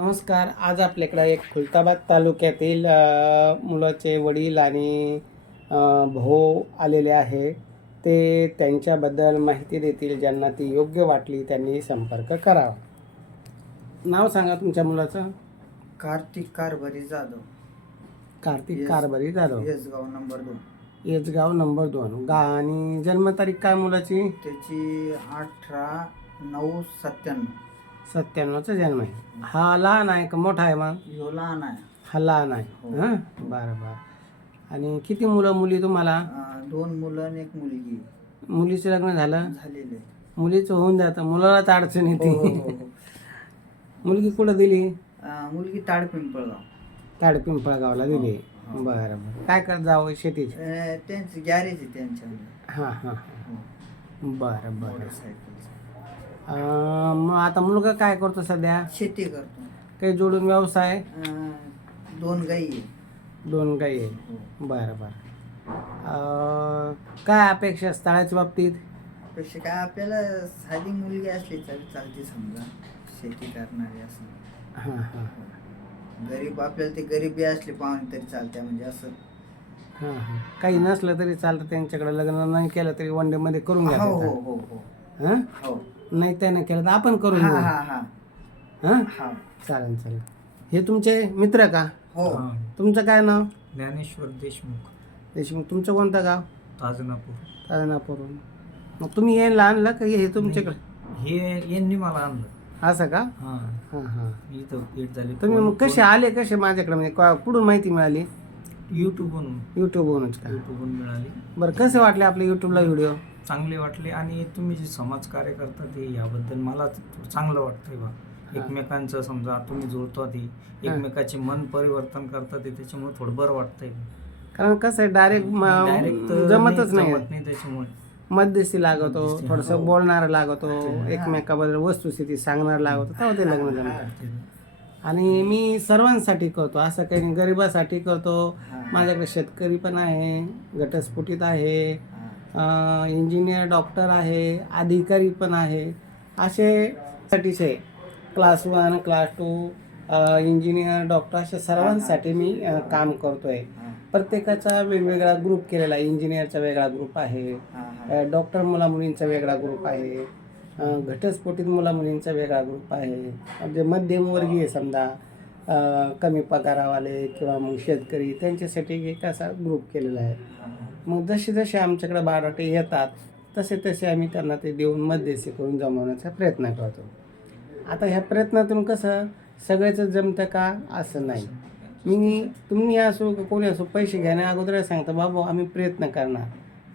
नमस्कार आज आपल्याकडं एक खुलताबाद तालुक्यातील मुलाचे वडील आणि भाऊ आलेले आहे. ते त्यांच्याबद्दल माहिती देतील ज्यांना ती योग्य वाटली त्यांनी संपर्क करावा. नाव सांगा तुमच्या मुलाचं. कार्तिक कारभारी जाधव. कार्तिक. कारभारी जाधव. येसगाव नंबर दोन. येचगाव नंबर दोन. गा आणि जन्मतारीख काय मुलाची? त्याची अठरा नऊ सत्त्याण्णव. सत्त्याण्णवचा जन्म आहे. हा लहान आहे का मोठा आहे मग? ह्यो लहान आहे. हा लहान आहे. हो. हां? बरं बरं. आणि किती मुलं मुली तुम्हाला? अं, दोन मुलं आणि एक मुलगी. मुलीचं लग्न झालं? झालेले मुलीचं होऊन जातं. मुलालाच अडचण येते. हो, हो. मुलगी कुठं दिली? अं, मुलगी ताडपिंपळगाव ताडपिंपळगावला दिली. बरं बरं. काय करत जावं शेतीची अं, त्यांची गॅरेज आहे त्यांच्या हां हां. हो, बरं बरं. मोटरसायकलचं. अं, मग आता मुलगा काय करतो सध्या? शेती करतो. काही जोडून व्यवसाय? अं, दोन गाई आहे दोन गाई आहे हो. बरं बरं. अं, काय अपेक्षा स्थळाच्या बाबतीत? पेक्षा काय? आपल्याला साधी मुलगी असली तरी चालते समजा. शेती करणारी असं हां हां. गरीब आपल्याला ते गरीबी असले पाहुणे तरी चालते म्हणजे असं. हां हां. काही नसलं तरी चालतं त्यांच्याकडे लग्न नाही केलं तरी वनमध्ये करून घ्या हो हो. हो हो. हां? हो. नाही त्याने केलं तर आपण करून हा घेऊ हा हा. हां? हा. चालेल चालेल. हे तुमचे मित्र का? हो. तुमचं काय नाव? ज्ञानेश्वर देशमुख. देशमुख. तुमचं कोणतं गाव? ताजनापूर. ताजनापूरहून. मग तुम्ही यायला आणलं का? हे तुमच्याकडे? हे यांनी मला आणलं. असं का? हां. हां हां. इथं भेट झाली. तुम्ही मग कसे आले? कसे माझ्याकडे? म्हणजे का- कुठून माहिती मिळाली? यूट्यूबवरून यूट्यूबवरूनच का? यूट्यूबवरून मिळाली. बरं कसे वाटले आपले यूट्यूबला व्हिडिओ? चांगले वाटले आणि तुम्ही जे समाजकार्य करता ते याबद्दल मला चांगलं वाटतंय बा. एकमेकांचं समजा तुम्ही जुळता ते एकमेकाचे मन परिवर्तन करता ते त्याच्यामुळे थोडं बरं वाटतंय. कारण कसं आहे डायरेक्ट डायरेक्ट जमतच नाही जमत नाही त्याच्यामुळे. मध्यस्थी लागतो मध्यस्थी, थोडस हो. बोलणार लागतो एकमेकाबद्दल वस्तुस्थिती सांगणार लागतो तेव्हा ते लग्न जमतं. आणि मी सर्वांसाठी करतो असं काही गरिबासाठी करतो. माझ्याकडे शेतकरी पण आहे घटस्फोटित आहे. इंजिनियर डॉक्टर आहे अधिकारी पण आहे. असे साठीचे class one class two engineer doctor अशा सर्वांसाठी मी काम करतोय. प्रत्येकाचा वेगवेगळा ग्रुप केलेला आहे. इंजिनियरचा वेगळा ग्रुप आहे. डॉक्टर मुला मुलींचा वेगळा ग्रुप आहे. घटस्फोटित मुला मुलींचा वेगळा ग्रुप आहे. म्हणजे मध्यमवर्गीय समजा कमी पगारावाले किंवा मग शेतकरी त्यांच्यासाठी एक असा ग्रुप केलेला आहे. मग जसे जसे आमच्याकडे बाराटे येतात तसे तसे आम्ही त्यांना ते देऊन मध्यस्थी करून जमवण्याचा प्रयत्न करतो. आता ह्या प्रयत्नातून कसं सगळ्याचं जमतं का? असं नाही. मी तुम्ही असो का कोणी असो पैसे घेण्या अगोदर सांगता बाबा आम्ही प्रयत्न करणार.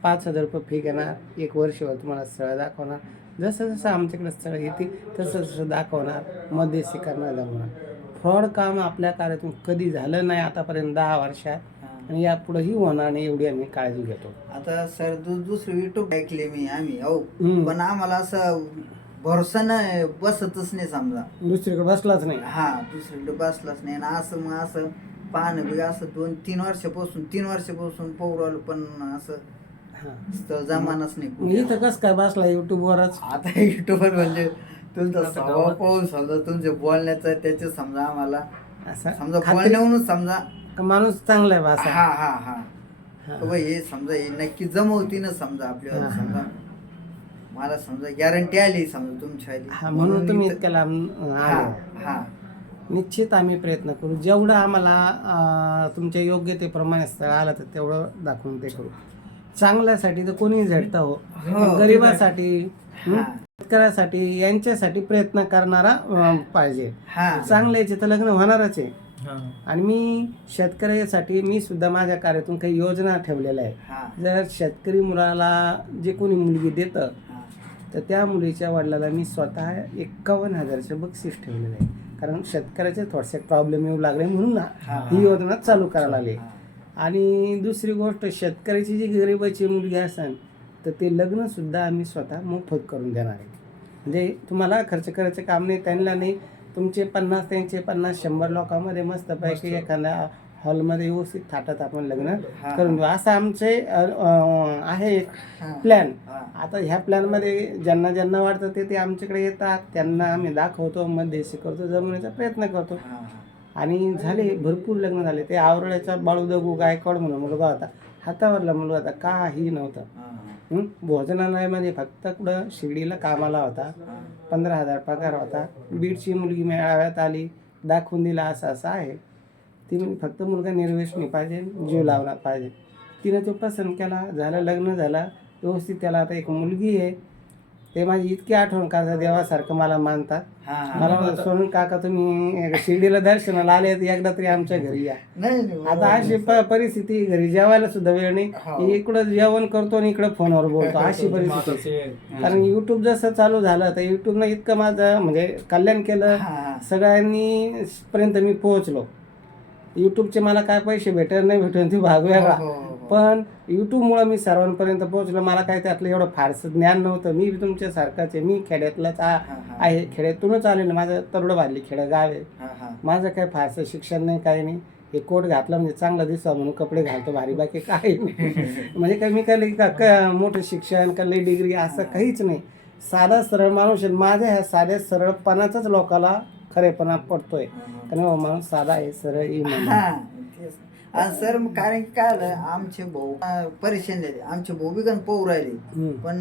पाच हजार रुपये फी घेणार. एक वर्षभर तुम्हाला स्थळं दाखवणार. जसं जसं आमच्याकडे स्थळं येतील तसं तसं दाखवणार. मध्यस्थी करणार जमवणार. फ्रॉड काम आपल्या कार्यातून कधी झालं नाही आतापर्यंत दहा वर्षात. आणि यापुढेही होणार नाही एवढी आम्ही काळजी घेतो. आता सर दु दुसरं युट्यूब ऐकले मी आम्ही हो. हम्म. पण आम्हाला असं भरोसा नाही बसतच नाही समजा. दुसरीकडे बसलाच नाही. हा दुसरीकडे बसलाच नाही. आणि असं मग असं पाहणं बी असं दोन तीन वर्षापासून तीन वर्षापासून पोहू राहिलो पण असं हां. जमानच नाही मग कुठे. इथं कसं काय बसला युट्यूबवरच आता युट्यूबवर म्हणजे तुमचा स्वभाव पाहून समजा तुमचे बोलण्याचं त्याचे समजा आम्हाला. असं? समजा खात्री? बोलण्यावरून समजा का माणूस चांगला आहे हा हा हा. हा. बाई हे समजा हे नक्की जमवतीनच समजा आपल्याला हा, हा, समजा. मला समजा गॅरंटी आली समजा तुमच्या आली. हा म्हणून तुम्ही इथं- इतक्या लांब अं, हा आले. हा. निश्चित आम्ही प्रयत्न करू. जेवढं आम्हाला अं, तुमच्या योग्यतेप्रमाणे स्थळ आलं तर तेवढं दाखवून ते करू. चांगल्यासाठी तर कोणी झटतं हो. हो, गरिबासाठी हं? हा. शेतकऱ्यासाठी यांच्यासाठी प्रयत्न करणारा पाहिजे. चांगल्याचे तर लग्न होणारच आहे. आणि मी शेतकऱ्यासाठी मी सुद्धा माझ्या कार्यातून काही योजना ठेवलेल्या आहेत. जर शेतकरी मुलाला जे कोणी मुलगी देतं. तर त्या मुलीच्या वडिलाला मी स्वतः एक्कावन्न हजारचं बक्षीस ठेवलेलं आहे. कारण शेतकऱ्याचे थोडेसे प्रॉब्लेम येऊ लागले म्हणून ना हा. योजना चालू करायला लागली. आणि दुसरी गोष्ट शेतकऱ्याची जी गरिबाची मुलगी असेल तर ते लग्नसुद्धा आम्ही स्वतः मोफत करून देणार आहे. म्हणजे तुम्हाला खर्च करायचं काम नाही त्यांना नाही. तुमचे पन्नास त्यांचे पन्नास शंभर लोकांमध्ये मस्तपैकी एखाद्या हॉलमध्ये व्यवस्थित थाटात आपण लग्न. करून देऊ. असं आमचे आहे एक. प्लॅन. आता ह्या प्लॅनमध्ये ज्यांना ज्यांना वाटतं ते ते आमच्याकडे येतात. त्यांना आम्ही दाखवतो मध्यस्थी करतो जमवण्याचा प्रयत्न करतो. आणि झाले भरपूर लग्न झाले. ते आवरड्याचा बाळूदगू गायकवाड म्हणून मुलगा होता. हातावरला मुलगा होता काही नव्हतं. हं? भोजनालयामध्ये फक्त कुठं शिर्डीला कामाला होता. पंधरा हजार पगार होता. बीडची मुलगी मेळाव्यात आली दाखवून दिला असं असं आहे. ती म्हणे फक्त मुलगा निर्वेशनी पाहिजे जीव लावला पाहिजे. तिने तो पसंत केला झालं लग्न झालं व्यवस्थित त्याला आता एक मुलगी आहे. ते माझी इतकी आठवण करतात देवासारखं मला मानतात हा, हा. मला सोनून काका तुम्ही शिर्डीला दर्शनाला आले तर एकदा तरी आमच्या घरी या नाही नाही, बरोबर. आता अशी परिस्थिती घरी जेवायला सुद्धा वेळ हो. नाही इकडं जेवण करतो आणि इकडं फोनवर बोलतो अशी परिस्थिती कारण युट्यूब जसं चालू झालं तर युट्यूबनं इतकं माझं म्हणजे कल्याण केलं हा, हा. सगळ्यांनी पर्यंत मी पोहोचलो युट्यूबचे मला काय पैसे भेटत नाही भेटत ते भाग वेगळा हो, हो, हो. पण युट्यूबमुळं मी सर्वांपर्यंत पोहोचलो. मला काय त्यातलं एवढं फारसं ज्ञान नव्हतं. मी तुमच्यासारखाच आहे मी खेड्यातलाच हा, हा. आहे. खेड्यातूनच आलेलं. माझं तरुडं भाडली खेडं गाव आहे. हा, हा. माझं काय फारसं शिक्षण नाही काही नाही. हे कोट घातला म्हणजे चांगला दिसवा म्हणून कपडे घालतो. भारी बाकी काही नाही. म्हणजे काही मी काही का मोठं शिक्षण का लई डिग्री असं काहीच नाही. साधा सरळ माणूस आहे. माझ्या ह्या साध्या सरळपणाचाच लोकाला खरेपणा पडतोय. कारण हा. माणूस साधा आहे सरळ. हा, तेच. आणि सर मग कारण की काय आलं आमचे भाऊ अं, परेशान झाले. आमचे भाऊ बी गण पोहू राहिले. हम्म. पण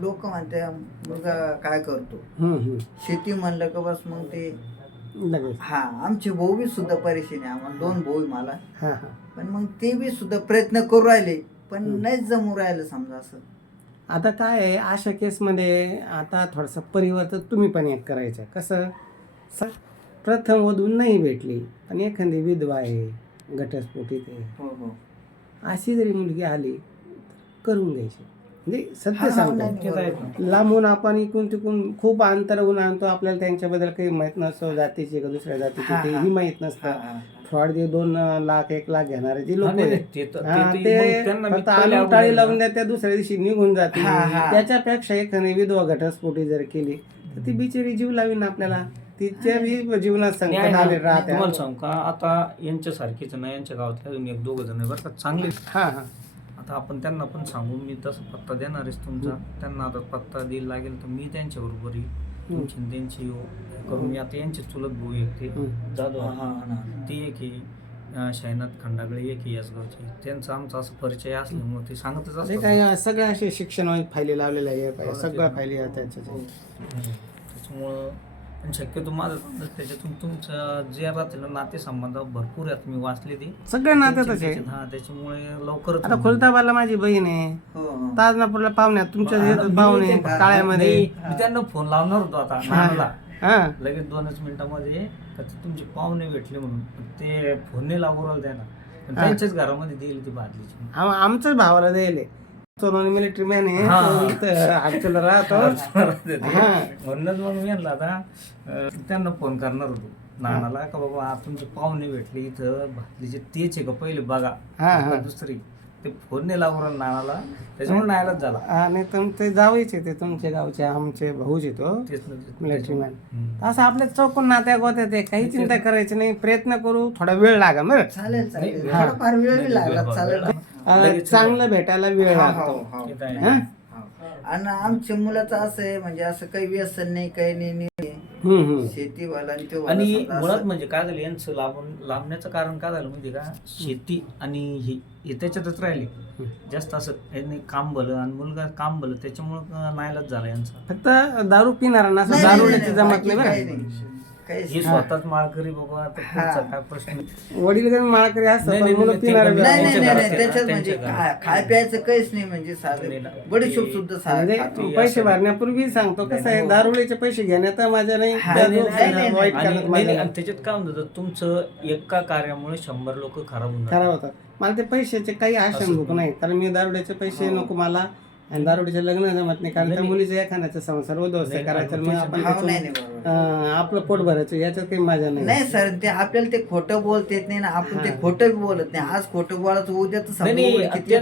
लोक म्हणते मुलगा काय करतो? हम्म, हम्म. शेती म्हणलं का बस मग ते. लगेच. हा आमचे भाऊ बी सुद्धा परेशान आहे. आम्हाला दोन भाऊ आहे मला. हा हा. पण मग ते बी सुद्धा प्रयत्न करू राहिले. पण नाहीच जमू राहिलं समजा असं. आता काय आहे अशा केसमध्ये आता थोडंसं परिवर्तन तुम्ही पण एक करायचं. कसं? स प्रथम वधू नाही भेटली पण एखादी विधवा आहे घटस्फोटीत आहे. हो हो. अशी जरी मुलगी आली करून घ्यायची. म्हणजे सत्य सांगतो. लांबून आपण इकून तिकून खूप अंतरहून आणतो. आपल्याला त्यांच्याबद्दल काही माहीत नसतं जातीचे का दुसऱ्या जातीचे हा, तेही हा. माहीत नसतं. फ्रॉड जे दोन लाख एक लाख घेणारे जे लोक ते ते- ते ते- आणून टाळी लावून द्या त्या दुसऱ्या दिवशी निघून जाते. त्याच्यापेक्षा एखादी विधवा घटस्फोटी जर केली तर ती बिचारी जीव लावीन आपल्याला. तिच्या बी जीवनात नाही, संकट नाही, आले तुम्हाला राहते सांगू का? आता यांच्यासारखीच ना यांच्या गावात अजून एक दोघ जण आहे बरं का चांगले हा हा. आता आपण त्यांना पण सांगू मी तसं पत्ता देणारच तुमचा. त्यांना आता पत्ता देईल लागेल तर मी त्यांच्या बरोबर येईल तुमची आणि त्यांची हे करून मी आता यांचे चुलत भाऊ एक ते हम्म. जाधव हा, हा, हा. ती एक आहे अं, शायनाथ खंडागळे एक आहे यासगावचे. त्यांचा आमचा असं परिचय असल्यामुळे ते सांगतच ते असतात. काय सगळ्या असे शिक्षण फायली लावलेल्या आहे सगळ्या फायली आहेत त्याच्या त्याच्यामुळं आणि शक्यतो माझं त्याच्यातून तुमचं जे राहतील ना नातेसंबंध भरपूर आहेत. मी वाचले ते. सगळ्या नात्यातच आहे. हा त्याच्यामुळे लवकरच आता खुलताबादला माझी बहीण आहे. हो, हो. ताजनापूरला पाहुण्यात तुमच्या मी पाहुणे ते- काळ्यामध्ये. नाही, मी त्यांना फोन लावणार होतो आता नानाला. हा. लगेच दोनच मिनिटामध्ये का ते तुमचे पाहुणे भेटले म्हणून. पण ते फोन नाही लागू राहिला त्यांना. पण. त्यांच्याच घरामध्ये देईल ती बादलीची. आम- आमच्याच भावाला द्यायले. सोनवणी मिलिटरी मॅन आहे हा. तो इथं हॉस्टेलला राहतो. हा. म्हणूनच मग मी म्हणलं आता अं, त्यांना फोन करणार होतो. नानाला का बाबा आज तुमचे पाहुणे भेटले इथं भातलीचे तेच आहे का पहिले बघा. हा, हा. दुसरी? ते फोन नाही राहिला नानाला. त्याच्यामुळे नायलाच झाला. आणि तुमचे जावईचे ते तुमचे गावचे आमचे भाऊच येतो तेच ना ते- मिलिटरी मॅन हम्म. असं आपल्या चौकून नात्या गोत्यात आहे काही चिंता करायची नाही. प्रयत्न करू थोडा वेळ लागा बरं. चालेल चालेल. हा. थोडाफार वेळ लागला चालेल. अं, लगेच- चांगलं भेटायला वेळ हा, लागतो हो, हो. आहे. हा? हो. आणि आमच्या मुलाचं असं आहे म्हणजे असं काही व्यसन नाही काही नाही नाही. हम्म, हम्म. शेतीवाला आणि तो आणि समजा मुळात असं- म्हणजे काय झालं यांचं लांबून लांबण्याचं कारण काय झालं माहिती का शेती आणि ही हे त्याच्यातच राहिली जास्त असं यांनी काम भलं आणि मुलगा काम भलं त्याच्यामुळं नायलाच झाला यांचा फक्त दारू पिणारा असं नाही, नाही, दारू नाही, जमत बाकी नाही काही बरं नाही. हे. स्वतःच माळकरी आता पुढचा काय प्रश्न वडील कमी माळकरी पण मुलं पिणारे नाही असतात. नाही नाही नाही, त्याच्यात म्हणजे. खाय प्यायचं काहीच नाही म्हणजे साधं ना. बडीशोप ते- सुद्धा म्हणजे साधं खातो. पैसे भरण्यापूर्वी सांगतो कसं आहे दारुडीचे पैसे घेण्यात माझ्या नाही हा, त्या नाही, दोघांना नाही, नाही, वाईट आणि करत नाही, माझ्या नाही, नाही. आणि त्याच्यात काय होतं तुमचं एका कार्यामुळे शंभर लोक खराब होऊन खराब जातात. होतं मला ते पैशाचे काही आशन भूक नाही कारण मी दारुड्याचे पैसे हो. नको मला आणि दारुडीचे लग्न जमत नाही कारण त्या नाही, मुलीच्या एखाद्याचा संसार उद्ध्वस्त करायचा मग आपण हा, त्यातून, नाही नाही बरोबर. अं, आपलं पोट भरायचं याच्यात काही मजा नाही. नाही सर ते आपल्याला ते खोटं बोलता येत नाही ना आपण ते. खोटं बी बोलत नाही. आज खोटं बोलायचं उद्या तर नाही समोर किती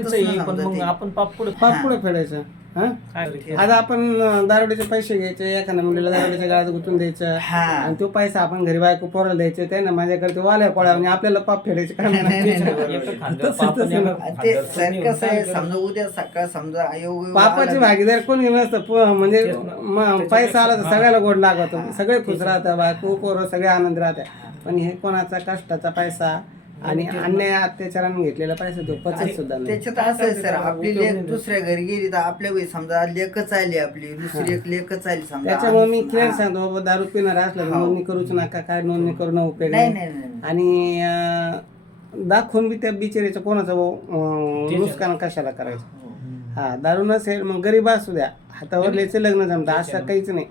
पण मग. आपण पाप पुढे पाप पुढे फेडायचं. हा? काय आता आपण अं, दारुड्याचे पैसे घ्यायचे एखाद्या मुलीला दारुड्याच्या गाळात गुंतून द्यायचं. आणि तो पैसा आपण घरी बायको पोराला द्यायचे ते ना माझ्याकडे वाल्या कोळ्या आणि आपल्याला पाप फेडायचे आणि ते खांद्यावर सर पुण्य कसं आहे काय समजा उद्या सकाळ समजा आयोग पापाची भागीदार कोणी नसतं म्हणजे पैसा आला तर सगळ्याला गोड लागतो. सगळे खुश राहतात बायको पोरं सगळे आनंद राहतात. पण हे कोणाचा कष्टाचा पैसा आणि अन्याय अत्याचाराने घेतलेला पैसा तो पचत सुद्धा नाही त्याच्यात असं आहे सर आपली लेख दुसऱ्या घरी गेली तर आपल्या वेळी समजा लेखच आली आपली दुसरी एक लेखच आली समजा त्याच्यामुळे मी क्लिअर हा. सांगतो बाबा दारू पिणार असलं तर हो. नोंदणी करूच नका काय नोंदणी करू न उपयोग नाही नाही. नाही नाही आणि अं, दाखवून बी त्या बिचारीचं कोणाचं अं. नुकसान कशाला करायचं हो. हा दारू नसेल मग गरीब असू द्या हातावर लिहायचं लग्न जमतं असं काहीच नाही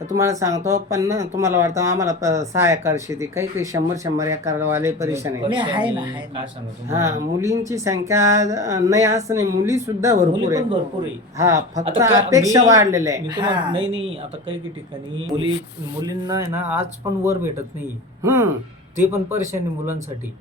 तर तुम्हाला सांगतो पण ना तुम्हाला वाटतं आम्हाला प- सहा एकर शेती काही काही शंभर शंभर एकरवाले परेशान आहे नाही, आहे ना, आहे. ना. काय सांगू हा तुम्हाला? मुलींची संख्या अं, नाही असं नाही मुली सुद्धा मुली भरपूर पण आहे भरपूर आहे हा फक्त का- अपेक्षा मी- वाढलेल्या मी आहे तुम्हाला हा. नाही नाही आता काही काही ठिकाणी मुली मुलींना आहे ना आज पण वर भेटत नाही. हम्म. ते पण परेशानी मुलांसाठी.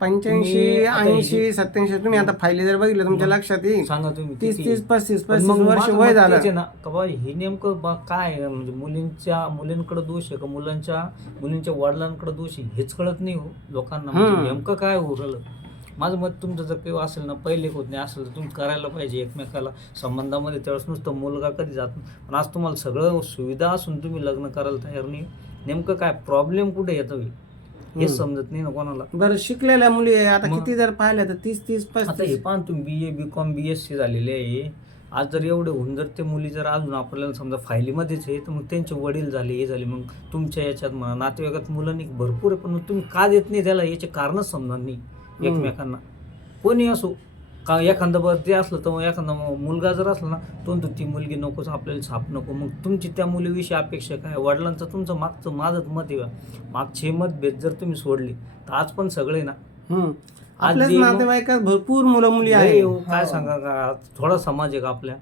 पंच्याऐंशी आता ऐंशी सत्याऐंशी तुम्ही आता फायली जर बघितलं तुमच्या लक्षात येईल सांगा तुम्ही तीस किती? तीस पस्तीस पण पस्तीस मग वर्ष माझं वय मत झालं तेच आहे ना का बा हे नेमकं बा काय आहे? म्हणजे मुलींच्या मुलींकडे दोष आहे का मुलांच्या मुलींच्या वडिलांकडे दोष आहे हेच कळत नाही हो लोकांना म्हणजे हम्म. नेमकं काय हो राहिलं माझं मत तुमचं जर काही असेल ना पहिले होत नाही असेल तर तुम्ही करायला पाहिजे एकमेकाला संबंधामध्ये त्यावेळेस नुसतं मुलगा कधी जात नाही पण आज तुम्हाला सगळं सुविधा असून तुम्ही लग्न करायला तयार नाही नेमकं काय प्रॉब्लेम कुठे येतं हे? हम्म. समजत नाही ना कोणाला. बरं शिकलेल्या मुली आहे, आता किती जर पाहिल्या तर तीस तीस आता हे पस्तीस पाहा ना तुम्ही B A B com B S C झालेले आहे. आज जर एवढे होऊन जर ते मुली जर अजून आपल्याला समजा फायलीमध्येच आहे तर मग त्यांचे वडील झाले हे झाले मग तुमच्या याच्यात म्हणा नातेवाईकात मुलांनी भरपूर आहे पण मग तुम्ही का देत नाही त्याला? याचे कारणच समजणार नाही एकमेकांना. कोणी असो. का एखादं बरं ते असलं तर मग एखादा मुलगा जर असला ना तो म्हणतो ती मुलगी नकोच आपल्याला छाप नको. मग तुमची त्या मुलीविषयी अपेक्षा काय? वडिलांचं तुमचं मागचं माझं मत आहे मागचे मतभेद जर तुम्ही सोडले तर आज पण सगळे ना. आज आपल्याच जे मग- नातेवाईकात भरपूर मुलं मुली आहे हो, काय सांगा का? थोडा समाज आहे का आपल्या.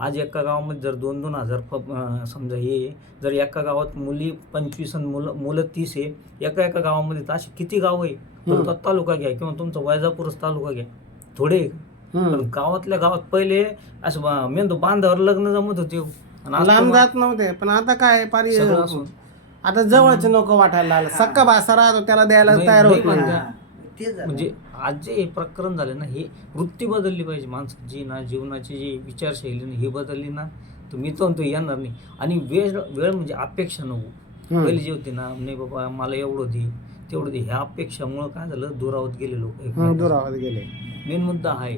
आज एका गावामध्ये जर दोन दोन हजार अं, समजा हे आहे, जर एका गावात मुली पंचवीस आणि मुलं मुलं तीस आहे एका एका गावामध्ये तर असे किती गाव आहे? हम्म. तर तालुका घ्या किंवा तुमचा वैजापूरच तालुका घ्या. थोडे. पण गावातल्या गावात पहिले असं बा- मेंदू बांधावर लग्न जमत होते. आणि आज लांब जात नव्हते पण आता काय पारी सगळं असून. आता जवळच नको वाटायला लागलं सक्का भासा राहतो त्याला द्यायला नाही- तयार होत नाही म्हणता. तेच झालं. म्हणजे आज जे हे प्रकरण झाले ना हे वृत्ती बदलली पाहिजे माणसाची ना जीवनाची जी विचारशैली ना ही बदलली ना तर मी तो म्हणतो येणार नाही आणि वेळ वेळ म्हणजे अपेक्षा नको हम्म. पहिली जी होती ना नाही बाबा मला एवढं दे तेवढं ह्या अपेक्षामुळं काय झालं? दुरावत गेले लोक दुरावत गेले. मेन मुद्दा हा आहे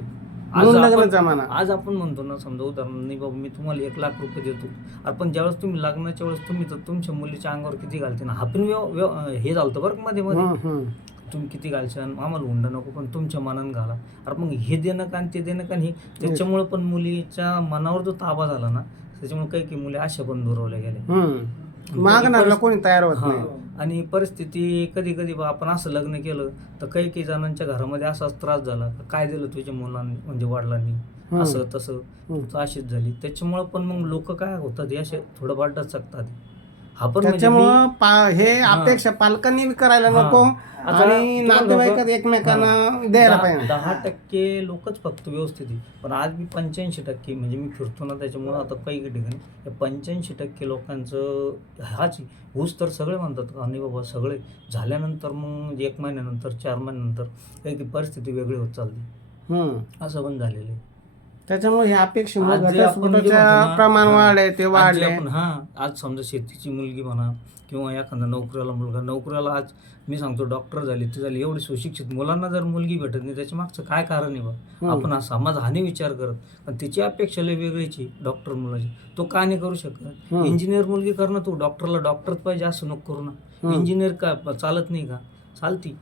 आज आपण जमाना आज आपण म्हणतो ना समजा उदाहरण नाही बाबा मी तुम्हाला एक लाख रुपये देतो. अरे पण ज्यावेळेस तुम्ही लग्नाच्या वेळेस तुम्ही तर तुमच्या मुलीच्या अंगावर किती घालते ना हा पण हे झालं बरं मध्ये मध्ये. तुम्ही किती घालशाल आम्हाला हुंडा नको पण तुमच्या मनानं घाला. अरे मग हे देणं का आणि ते देणं का आणि हे? त्याच्यामुळं पण मुलीच्या मनावर जो ताबा झाला ना त्याच्यामुळे काही काही मुली अशा पण दुरवल्या गेल्या. मागणारला कोणी तयार होत हा. नाही आणि परिस्थिती कधी कधी बा आपण असं लग्न केलं तर काही काही जणांच्या घरामध्ये असाच त्रास झाला का काय दिलं तुझ्या मुलांनी म्हणजे वडिलांनी हम्म. असं तसं हम्म. तर अशीच झाली त्याच्यामुळं पण मग लोक काय होतात हे असे थोडं वाटत शकतात म्हणजे मी- त्याच्यामुळं पा- हे. अपेक्षा पालकांनी बी करायला हा. नको आता आणि तुम्हाला नातेवाईकात नको- एकमेकांना द्यायला दहा- पाहिजे दहा टक्के लोकच फक्त व्यवस्थित आहे पण आज मी पंच्याऐंशी टक्के म्हणजे मी फिरतो ना त्याच्यामुळं आता काही ठिकाणी या पंच्याऐंशी टक्के लोकांचं हाच. ऊस तर सगळे म्हणतात का नाही बाबा सगळे झाल्यानंतर मग एक महिन्यानंतर चार महिन्यानंतर काही काही परिस्थिती वेगळी होत चालली हम्म. असं पण झालेलं आहे त्याच्यामुळे हे अपेक्षेमुळे आज जे आपण जे घटस्फोटाचं म्हणतो ना, प्रमाण हा, वाढले ते आज जे वाढले आपण हा आज समजा शेतीची मुलगी म्हणा किंवा एखादा नोकरीला मुलगा नोकरीला आज मी सांगतो डॉक्टर झाली ते झाली एवढी सुशिक्षित मुलांना जर मुलगी भेटत नाही त्याच्या मागचं काय कारण आहे बा. आपण हा समाज हानी विचार करत पण तिची अपेक्षा लय वेगळीची डॉक्टर मुलाची. तो का नाही करू शकत? हम्म. इंजिनियर मुलगी करणं तू डॉक्टरला डॉक्टरच पाहिजे असं नको करू ना. हम्म. इंजिनियर का चालत नाही का? चालती.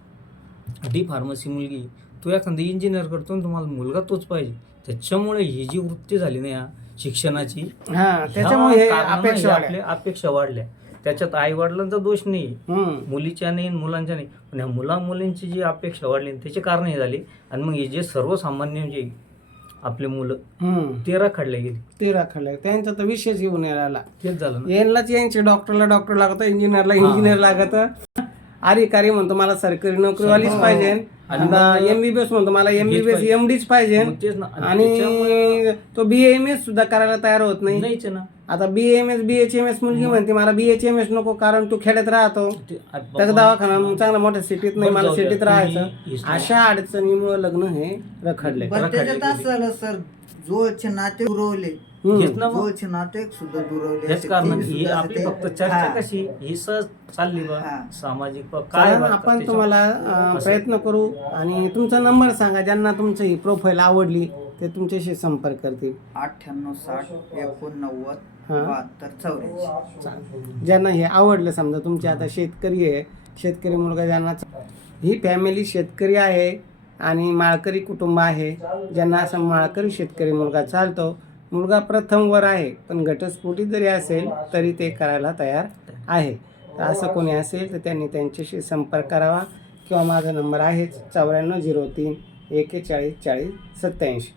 डी फार्मसी मुलगी. तू एखादा इंजिनियर करतो ना तुम्हाला मुलगा तोच पाहिजे. त्याच्यामुळे ही जी वृत्ती झाली ना या शिक्षणाची हा त्याच्यामुळे हे ह्या कारणानं अपेक्षा हे वाढल्या. आपल्या अपेक्षा वाढल्या. त्याच्यात आई वडिलांचा दोष नाही हम्म. मुलीच्या नाही आणि मुलांच्या नाही. पण ह्या मुला मुलींची जी अपेक्षा वाढली त्याचे कारण हे झाली. आणि मग हे जे सर्वसामान्य जे आपले मुलं हम्म. ते रखडले गेले. ते राखलं त्यांचा तर विषयच येऊन राहिला. तेच झालं ना. यांनाच यांचे डॉक्टरला डॉक्टर लागत इंजिनियरला इंजिनियर लागत. अरे कार्य म्हणतो मला सरकारी नोकरीवालीच पाहिजे. आणि मग- एमबीबीएस म्हणतो मला एमबीबीएस पाहिजे. एमडीच पाहिजे. मग तेच ना. आणि तो बी एम एस सुद्धा करायला तयार होत नाही. नाहीच ना. आता B M S B H M S मुलगी म्हणते मला बी एच एम एस नको कारण तू खेड्यात राहतो. ते- आ- त्याचा दवाखाना चांगला मोठ्या सिटीत नाही बरं मला जाऊ द्या. सिटीत तुम्ही राहायचं. हिस्ट्री- अशा अडचणीमुळे लग्न हे रखडले. पण त्याच्यात असं झालं सर जोडचे नाते दुरवले हेच ना मग जोडचे नाते सुद्धा दुरवले हेच असे कारण TV ही सुद्धा आपली असे फक्त ते- चर्चा हा. कशी ही सहज चालली बा हा. सामाजिक काय आपण? तुम्हाला अं, असं. प्रयत्न करू आणि तुमचा नंबर सांगा ज्यांना तुमची ही प्रोफाईल आवडली ते तुमच्याशी संपर्क करतील अठ्ठ्याण्णव साठ एकोणनव्वद हा. बहात्तर चौऱ्याऐंशी ज्यांना हे आवडलं समजा तुमचे आता शेतकरी आहे शेतकरी मुलगा ज्यांना ही फॅमिली शेतकरी आहे आणि माळकरी कुटुंब आहे ज्यांना असं माळकरी शेतकरी मुलगा चालतो मुलगा प्रथम वर आहे पण घटस्फोटी जरी असेल तरी ते करायला तयार आहे. तर असं कोणी असेल तर त्यांनी त्यांच्याशी संपर्क करावा. किंवा माझा नंबर आहे चौऱ्याण्णव झिरो तीन एकेचाळीस चाळीस सत्याऐंशी